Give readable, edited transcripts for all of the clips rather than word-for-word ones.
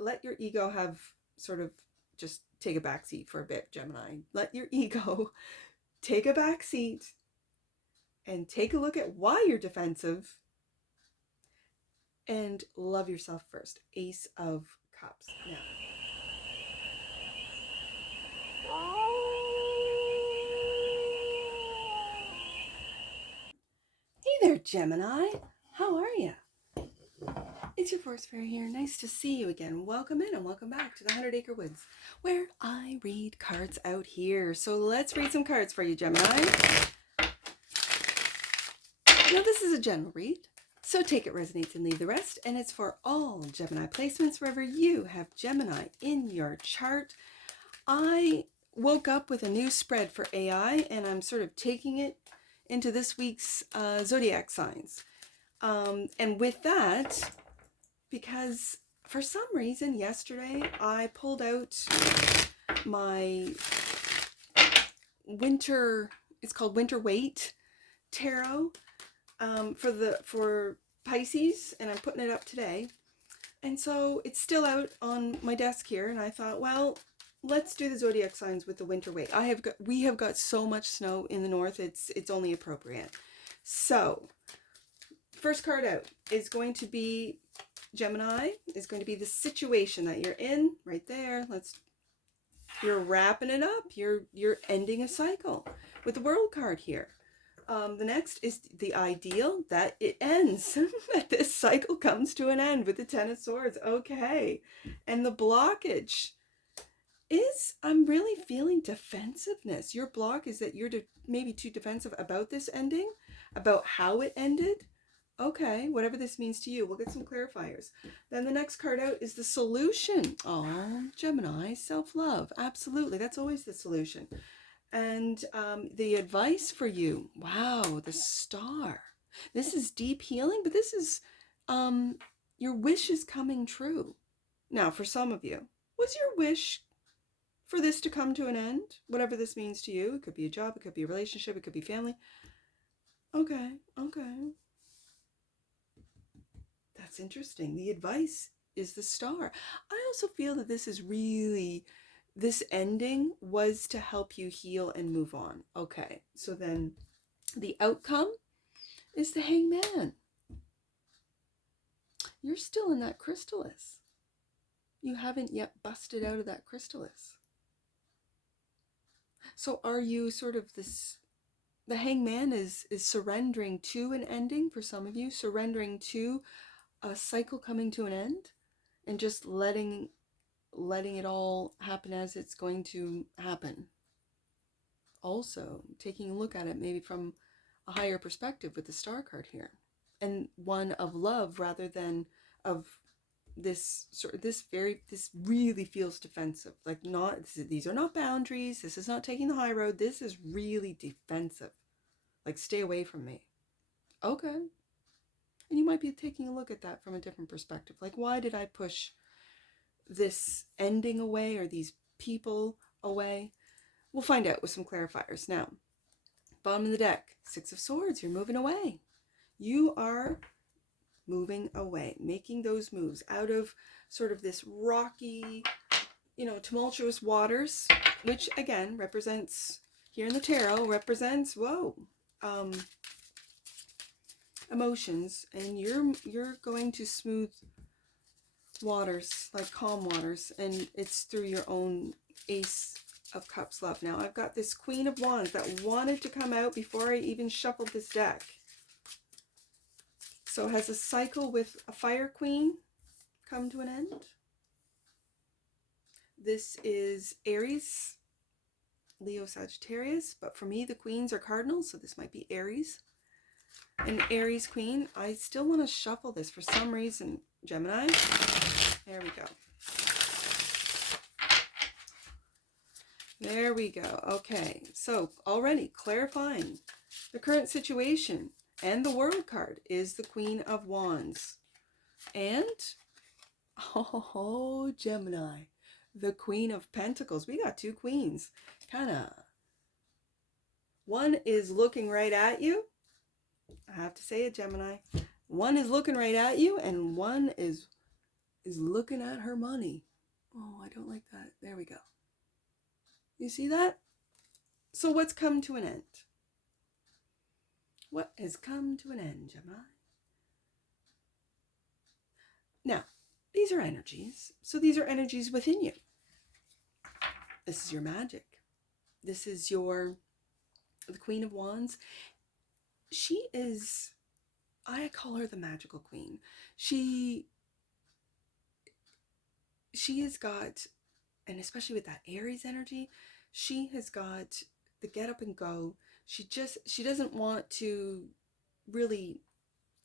let your ego have sort of just take a backseat for a bit, Gemini. Let your ego take a backseat and take a look at why you're defensive and love yourself first. Ace of Cups. Now, hey there, Gemini. How are you? It's your Force Fairy here. Nice to see you again. Welcome in and welcome back to the 100 Acre Woods, where I read cards out here. So let's read some cards for you, Gemini. Now, this is a general read, so take it resonates and leave the rest. And it's for all Gemini placements, wherever you have Gemini in your chart. I woke up with a new spread for AI, and I'm sort of taking it into this week's zodiac signs. And with that, because for some reason yesterday I pulled out my winter, it's called Winter WAITE tarot for Pisces, and I'm putting it up today. And so it's still out on my desk here, and I thought, well, let's do the zodiac signs with the Winter WAITE. We have got so much snow in the north, it's only appropriate. So first card out is going to be Gemini, is going to be the situation that you're in right there. You're wrapping it up. You're ending a cycle with the World card here. The next is the ideal, that it ends, that this cycle comes to an end with the Ten of Swords. Okay. And the blockage is, I'm really feeling defensiveness. Your block is that you're maybe too defensive about this ending, about how it ended. Okay, whatever this means to you. We'll get some clarifiers. Then the next card out is the solution. Oh, Gemini, self-love. Absolutely. That's always the solution. And the advice for you. Wow, the Star. This is deep healing, but this is your wish is coming true. Now, for some of you, was your wish for this to come to an end? Whatever this means to you. It could be a job, it could be a relationship, it could be family. Okay. That's interesting. The advice is the Star. I also feel that this ending was to help you heal and move on. Okay, so then the outcome is the Hangman. You're still in that chrysalis. You haven't yet busted out of that chrysalis. So are you sort of the Hangman is surrendering to an ending for some of you, surrendering to a cycle coming to an end, and just letting it all happen as it's going to happen. Also, taking a look at it maybe from a higher perspective with the Star card here, and one of love rather than of this really feels defensive. Like, these are not boundaries. This is not taking the high road. This is really defensive. Like, stay away from me. Okay. And you might be taking a look at that from a different perspective. Like, why did I push this ending away or these people away? We'll find out with some clarifiers. Now, bottom of the deck, Six of Swords. You're moving away. You are moving away, making those moves out of sort of this rocky, tumultuous waters, which again represents, here in the tarot, represents, emotions, and you're going to smooth waters, like calm waters, and it's through your own Ace of Cups love. Now, I've got this Queen of Wands that wanted to come out before I even shuffled this deck. So has a cycle with a Fire Queen come to an end? This is Aries, Leo, Sagittarius, but for me the queens are cardinals, so this might be Aries. An Aries Queen. I still want to shuffle this for some reason, Gemini. There we go. There we go. Okay, so already clarifying the current situation, and the World card is the Queen of Wands. And, oh, Gemini, the Queen of Pentacles. We got two queens. One is looking right at you. I have to say it, Gemini. One is looking right at you, and one is is looking at her money. Oh, I don't like that. There we go. You see that? So what's come to an end? What has come to an end, Gemini? Now, these are energies. So these are energies within you. This is your magic. This is the Queen of Wands. She is, I call her the magical queen. She has got, and especially with that Aries energy, she has got the get up and go. She doesn't want to really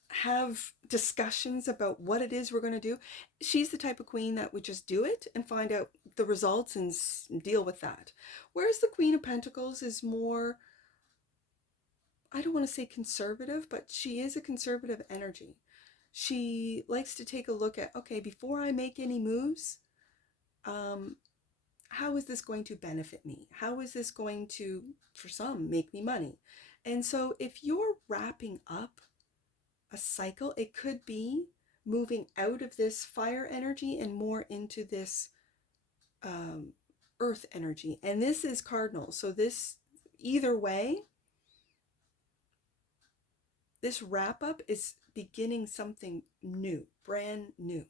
have discussions about what it is we're going to do. She's the type of queen that would just do it and find out the results and deal with that. Whereas the Queen of Pentacles is more, I don't want to say conservative, but she is a conservative energy. She likes to take a look at, okay, before I make any moves, how is this going to benefit me? How is this going to, for some, make me money? And so if you're wrapping up a cycle, it could be moving out of this fire energy and more into this earth energy. And this is cardinal. So this, either way, this wrap up is beginning something new, brand new,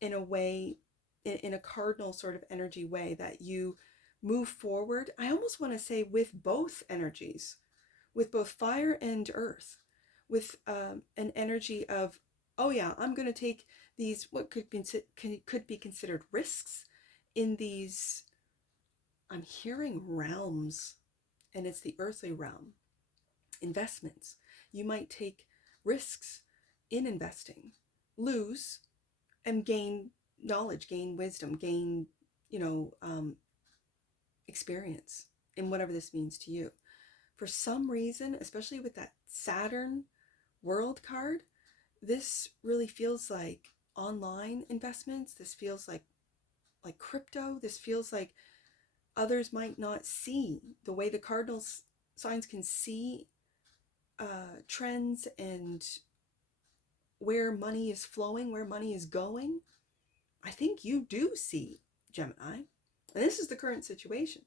in a way, in a cardinal sort of energy way, that you move forward. I almost want to say with both energies, with both fire and earth, with an energy of, oh yeah, I'm going to take these, what could be considered risks in these, I'm hearing realms, and it's the earthly realm, investments. You might take risks in investing, lose, and gain knowledge, gain wisdom, gain, experience in whatever this means to you. For some reason, especially with that Saturn world card, this really feels like online investments. This feels like crypto. This feels like others might not see the way the cardinal signs can see trends and where money is flowing, where money is going. I think you do see, Gemini, and this is the current situation.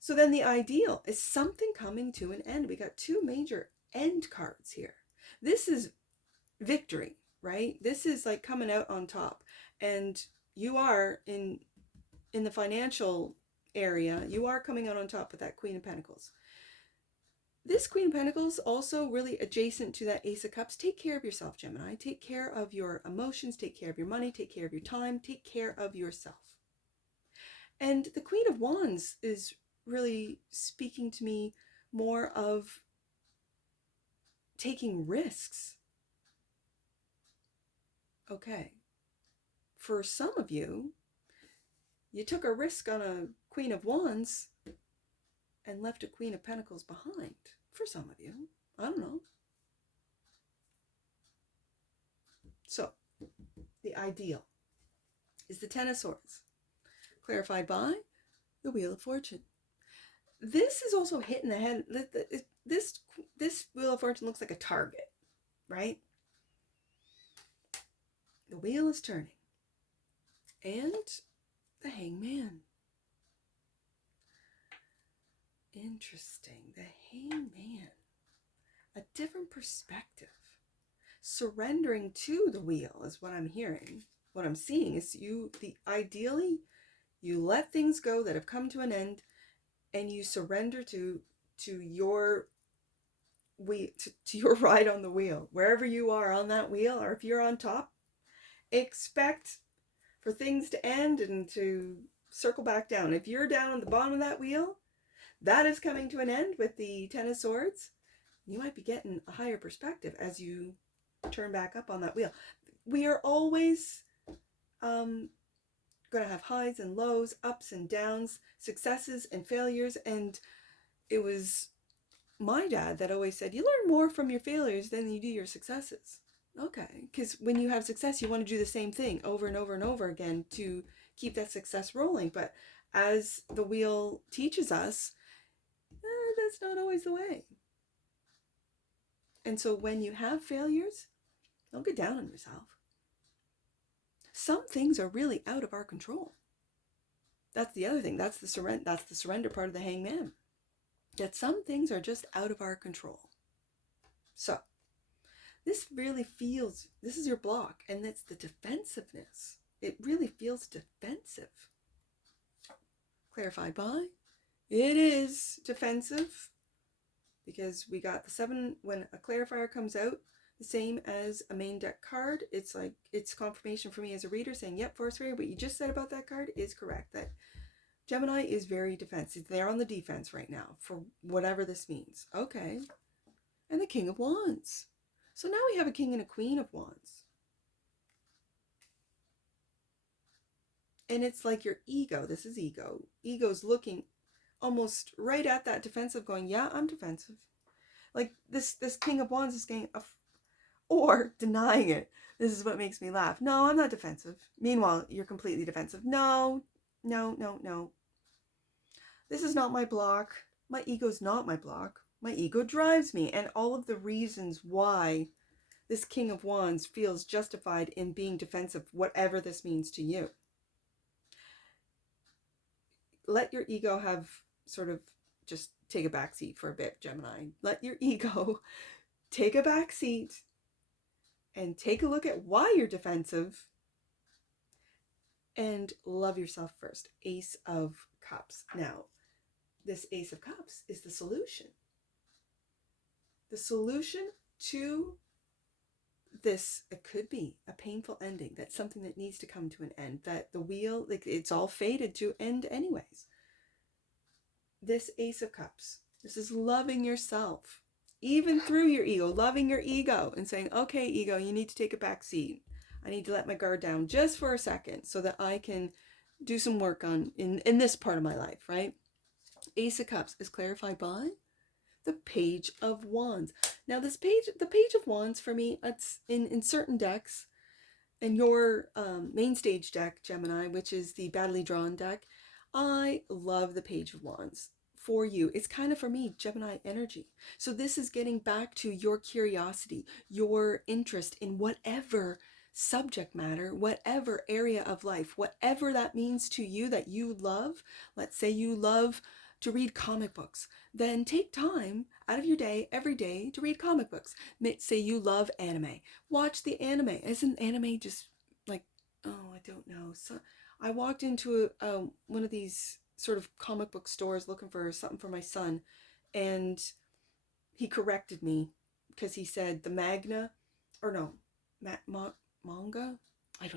So then the ideal is something coming to an end. We got two major end cards here. This is victory, right? This is like coming out on top. And you are in the financial area, you are coming out on top with that Queen of Pentacles. This Queen of Pentacles also really adjacent to that Ace of Cups. Take care of yourself, Gemini. Take care of your emotions, take care of your money, take care of your time, take care of yourself. And the Queen of Wands is really speaking to me more of taking risks. Okay. For some of you, you took a risk on a Queen of Wands and left a Queen of Pentacles behind. For some of you, I don't know. So, the ideal is the Ten of Swords, clarified by the Wheel of Fortune. This is also hitting the head. This Wheel of Fortune looks like a target, right? The wheel is turning. And the Hangman. Interesting. The Hangman. A different perspective. Surrendering to the wheel is what I'm hearing. What I'm seeing is ideally, you let things go that have come to an end, and you surrender to your to your ride on the wheel. Wherever you are on that wheel, or if you're on top, expect for things to end and to circle back down. If you're down on the bottom of that wheel, that is coming to an end with the Ten of Swords. You might be getting a higher perspective as you turn back up on that wheel. We are always going to have highs and lows, ups and downs, successes and failures. And it was my dad that always said, you learn more from your failures than you do your successes. Okay, because when you have success, you want to do the same thing over and over and over again to keep that success rolling. But as the wheel teaches us, that's not always the way. And so when you have failures, don't get down on yourself. Some things are really out of our control. That's the other thing. That's the surrender part of the hangman. That some things are just out of our control. So, this really feels, this is your block, and it's the defensiveness. It really feels defensive. Clarified by, it is defensive, because we got the 7, when a clarifier comes out, the same as a main deck card, it's like, it's confirmation for me as a reader saying, yep, Force Fairy, what you just said about that card is correct. That Gemini is very defensive. They're on the defense right now for whatever this means. Okay. And the King of Wands. So now we have a King and a Queen of Wands. And it's like your ego. This is ego. Ego's looking almost right at that defensive going, yeah, I'm defensive. Like this King of Wands is getting or denying it. This is what makes me laugh. No, I'm not defensive. Meanwhile, you're completely defensive. No. This is not my block. My ego's not my block. My ego drives me. And all of the reasons why this King of Wands feels justified in being defensive, whatever this means to you. Let your ego have sort of just take a backseat for a bit, Gemini. Let your ego take a backseat and take a look at why you're defensive and love yourself first. Ace of Cups. Now, this Ace of Cups is the solution. The solution to this, it could be a painful ending. That's something that needs to come to an end. That the wheel, like it's all fated to end anyways. This Ace of Cups, this is loving yourself. Even through your ego, loving your ego and saying, okay, ego, you need to take a back seat. I need to let my guard down just for a second so that I can do some work on in this part of my life, right? Ace of Cups is clarified by the Page of Wands. Now the Page of Wands for me, it's in certain decks, and your main stage deck, Gemini, which is the Badly Drawn deck, I love the Page of Wands. For you, it's kind of for me Gemini energy. So this is getting back to your curiosity, your interest in whatever subject matter, whatever area of life, whatever that means to you that you love. Let's say you love to read comic books, then take time out of your day every day to read comic books. Say you love anime, watch the anime. Isn't anime just like, oh, I don't know. So I walked into one of these sort of comic book stores looking for something for my son, and he corrected me because he said the manga, I don't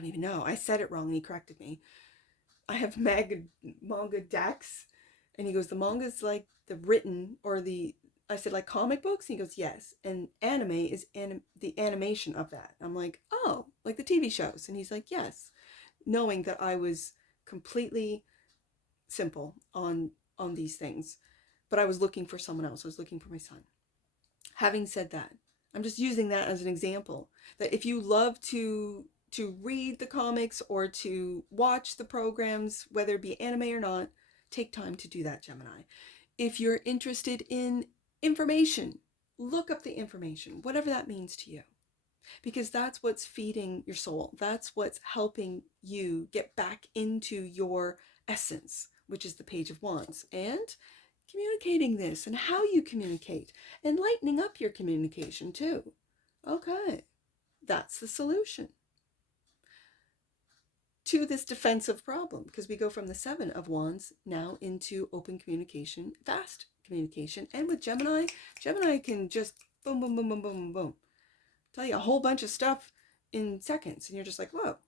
even know, I said it wrong and he corrected me. I have manga decks, and he goes, the manga's like the written, or the, I said like comic books, and he goes yes, and anime is the animation of that. I'm like, oh, like the TV shows, and he's like yes, knowing that I was completely simple on these things, but I was looking for someone else. I was looking for my son. Having said that, I'm just using that as an example that if you love to read the comics or to watch the programs, whether it be anime or not, take time to do that, Gemini. If you're interested in information, look up the information, whatever that means to you, because that's what's feeding your soul. That's what's helping you get back into your essence, which is the Page of Wands, and communicating this and how you communicate and lightening up your communication too. Okay, that's the solution to this defensive problem, because we go from the 7 of Wands now into open communication, fast communication. And with Gemini can just boom, boom, boom, boom, boom, boom, boom, tell you a whole bunch of stuff in seconds, and you're just like, whoa,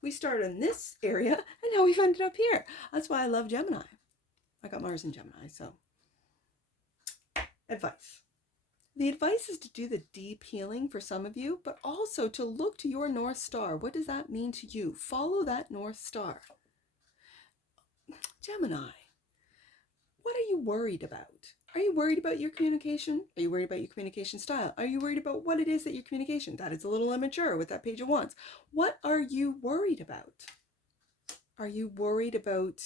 we started in this area and now we've ended up here. That's why I love Gemini. I got Mars in Gemini, so. Advice. The advice is to do the deep healing for some of you, but also to look to your North Star. What does that mean to you? Follow that North Star. Gemini, what are you worried about? Are you worried about your communication? Are you worried about your communication style? Are you worried about what it is that your communication? That is a little immature with that Page of Wands. What are you worried about? Are you worried about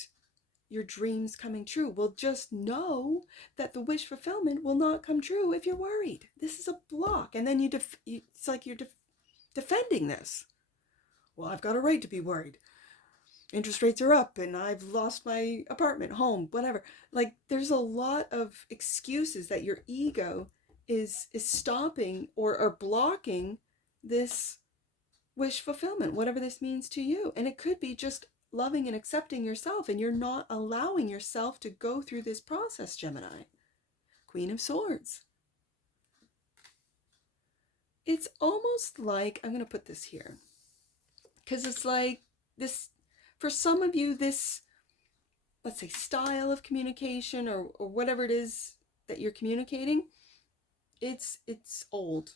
your dreams coming true? Well, just know that the wish fulfillment will not come true if you're worried. This is a block. And then it's like you're defending this. Well, I've got a right to be worried. Interest rates are up and I've lost my apartment, home, whatever. Like there's a lot of excuses that your ego is stopping or blocking this wish fulfillment, whatever this means to you. And it could be just loving and accepting yourself, and you're not allowing yourself to go through this process, Gemini. Queen of Swords. It's almost like, I'm going to put this here, because it's like this, for some of you, this, let's say, style of communication or whatever it is that you're communicating, it's old.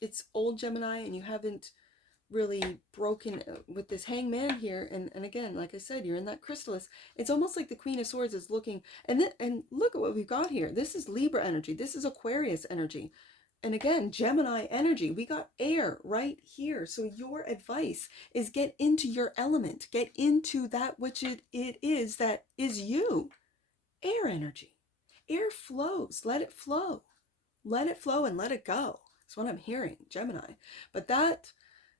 It's old, Gemini, and you haven't really broken with this hangman here. And again, like I said, you're in that chrysalis. It's almost like the Queen of Swords is looking, and look at what we've got here. This is Libra energy. This is Aquarius energy. And again, Gemini energy. We got air right here. So your advice is get into your element. Get into that which it is that is you. Air energy. Air flows. Let it flow. Let it flow and let it go. That's what I'm hearing, Gemini. But that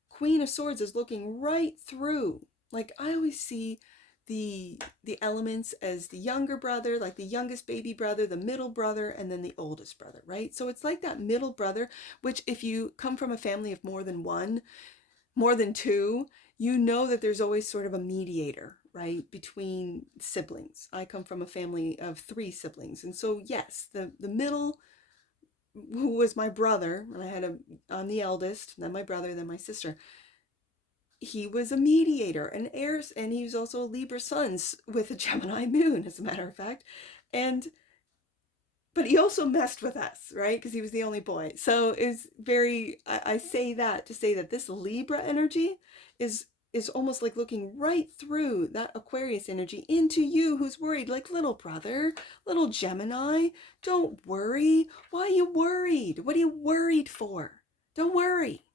Queen of Swords is looking right through. Like I always see the elements as the younger brother, like the youngest baby brother, the middle brother, and then the oldest brother, right? So it's like that middle brother, which if you come from a family of more than one, more than two, you know that there's always sort of a mediator, right, between siblings. I come from a family of 3 siblings. And so yes, the middle, who was my brother, and I'm the eldest, then my brother, then my sister. He was a mediator, an heir, and he was also a Libra sun with a Gemini moon, as a matter of fact. But he also messed with us, right? Because he was the only boy. So it's very, I say that to say that this Libra energy is almost like looking right through that Aquarius energy into you who's worried, like little brother, little Gemini. Don't worry. Why are you worried? What are you worried for? Don't worry.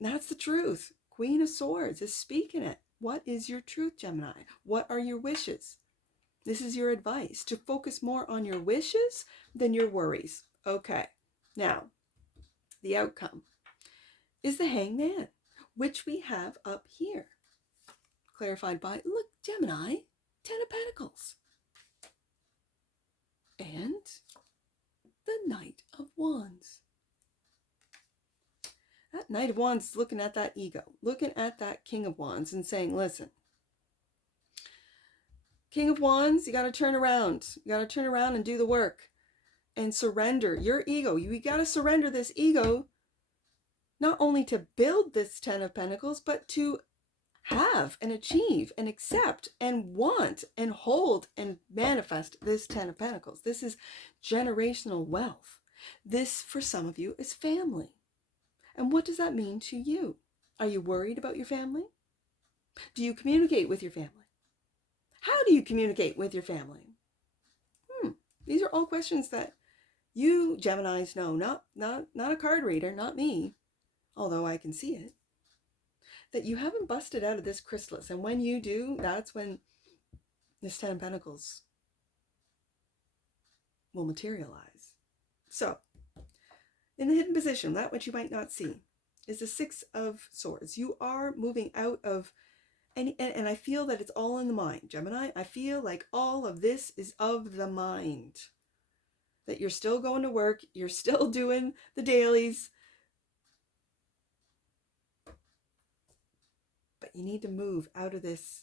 That's the truth. Queen of Swords is speaking it. What is your truth, Gemini? What are your wishes? This is your advice, to focus more on your wishes than your worries. Okay, now, the outcome is the Hangman, which we have up here. Clarified by, look, Gemini, 10 of Pentacles. And the Knight of Wands. That Knight of Wands is looking at that ego, looking at that King of Wands and saying, listen, King of Wands, you got to turn around. You got to turn around and do the work and surrender your ego. You got to surrender this ego, not only to build this 10 of Pentacles, but to have and achieve and accept and want and hold and manifest this 10 of Pentacles. This is generational wealth. This, for some of you, is family. And what does that mean to you? Are you worried about your family? Do you communicate with your family? How do you communicate with your family? These are all questions that you Geminis know, not a card reader, not me, although I can see it, that you haven't busted out of this chrysalis. And when you do, that's when this 10 of Pentacles will materialize. So, in the hidden position, that which you might not see, is the 6 of Swords. You are moving out of, and I feel that it's all in the mind, Gemini. I feel like all of this is of the mind. That you're still going to work, you're still doing the dailies, but you need to move out of this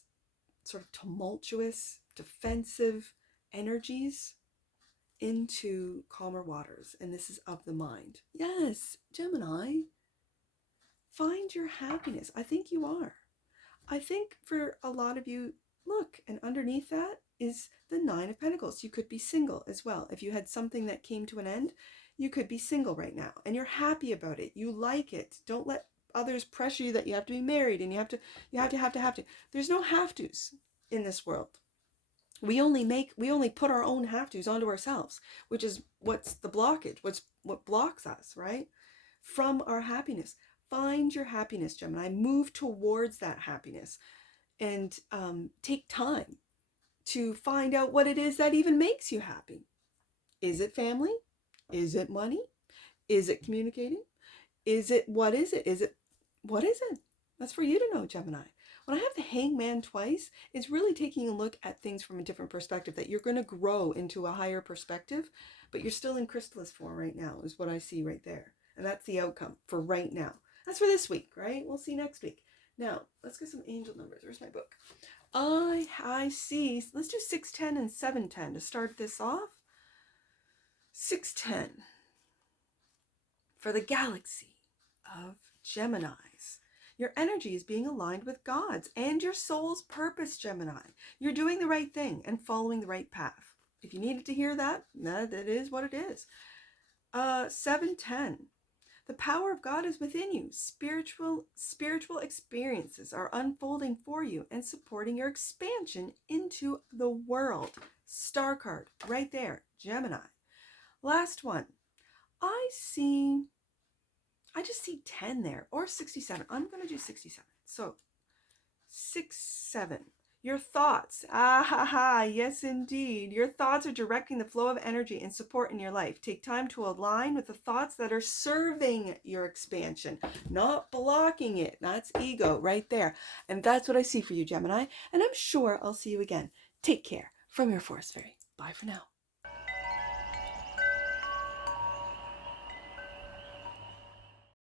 sort of tumultuous, defensive energies into calmer waters. And this is of the mind. Yes, Gemini, find your happiness. I think you are. I think for a lot of you, look, and underneath that is the 9 of Pentacles. You could be single as well. If you had something that came to an end, you could be single right now and you're happy about it. You like it. Don't let others pressure you that you have to be married and you have to. There's no have to's in this world. We only put our own have to's onto ourselves, which is what's the blockage, what blocks us, right? From our happiness. Find your happiness, Gemini. Move towards that happiness and take time to find out what it is that even makes you happy. Is it family? Is it money? Is it communicating? What is it? What is it? That's for you to know, Gemini. When I have the Hangman twice, it's really taking a look at things from a different perspective, that you're going to grow into a higher perspective, but you're still in chrysalis form right now, is what I see right there. And that's the outcome for right now. That's for this week, right? We'll see next week. Now, let's get some angel numbers. Where's my book? I see. Let's do 610 and 710 to start this off. 610 for the galaxy of Geminis. Your energy is being aligned with God's and your soul's purpose, Gemini. You're doing the right thing and following the right path. If you needed to hear that, that is what it is. 710. The power of God is within you. Spiritual experiences are unfolding for you and supporting your expansion into the world. Star card right there, Gemini. Last one. I just see 10 there, or 67. I'm going to do 67. So 6-7. Your thoughts. Yes, indeed. Your thoughts are directing the flow of energy and support in your life. Take time to align with the thoughts that are serving your expansion, not blocking it. That's ego right there. And that's what I see for you, Gemini. And I'm sure I'll see you again. Take care. From your Forest Fairy. Bye for now.